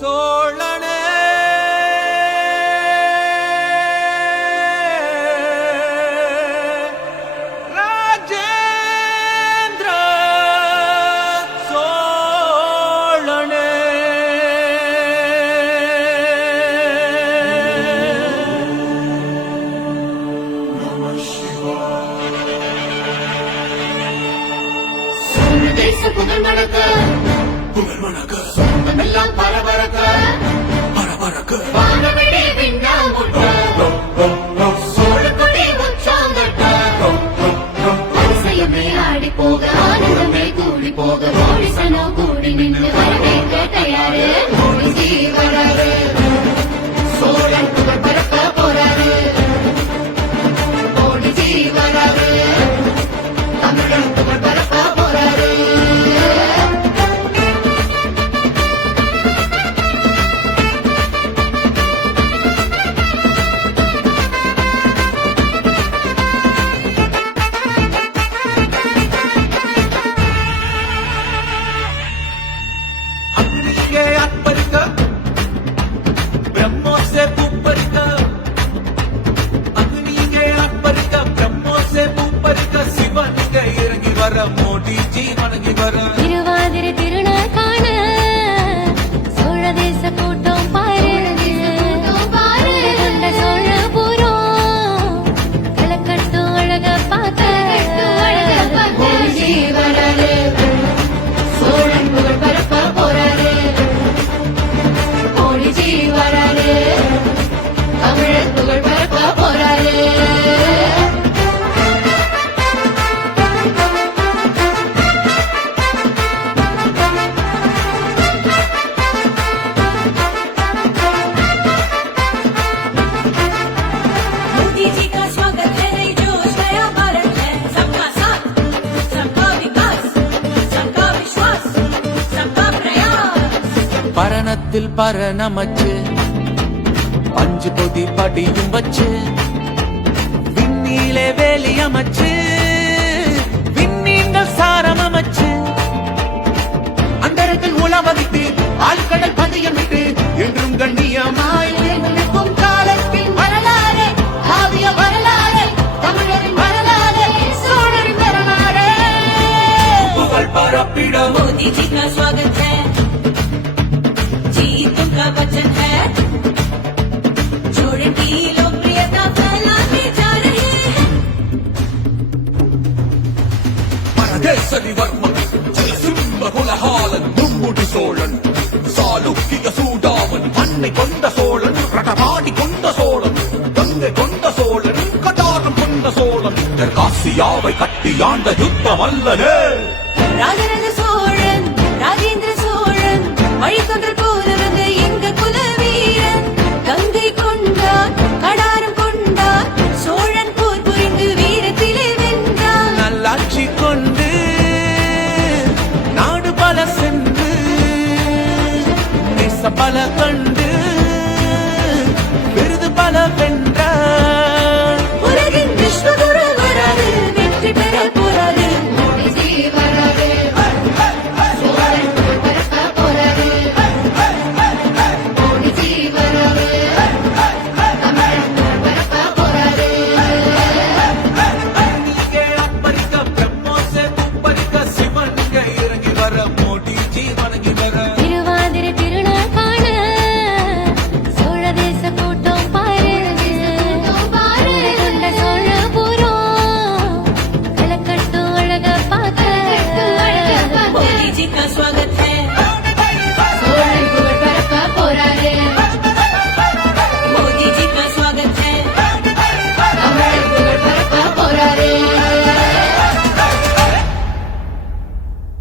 சோழனே. ராஜேந்திர சோழனே. புகழ் மணக்க. புகழ் மணக்க. சொந்தமெல்லாம் பரபரக்க. பரபரக்க. வானவெளி விண்ணா முட்ட சோழக்குடி உச்சாங்கட்ட அதிசயமே ஆடி போக ஆனந்தமே கூடி போக மோடி சனம் கூடி நின்று வரவேற்க தயாரு. வர மோடிஜி வணங்கி வர. திருவாதிரை திருநாள் காண வானத்தில் பரணமச்சு அஞ்சு பொதி படியும் வச்சு விண்ணிலே வேலி அமைச்சு விண்ணீங்கள் சாரம் அமைச்சு. அந்தரத்தில் உலவதித்து ஆழ்கடல் பதியம் என்றும் கண்ணியமாய் நிற்கும் காலத்தில் வரலாறு சுவாகத்தை பரதேசரிவர்மன் மும்முடி சோழன் சாளுக்கிய சூடாமன் மண்ணை கொண்ட சோழன் ரடபாடி கொண்ட சோழன் கங்கை கொண்ட சோழன் கடாரம் கொண்ட சோழன் தெற்காசியாவை கட்டி ஆண்ட யுத்தம் அல்லது ராஜராஜ சோழன் ராஜேந்திர சோழன் வழித்தொன்றல் పలకండి.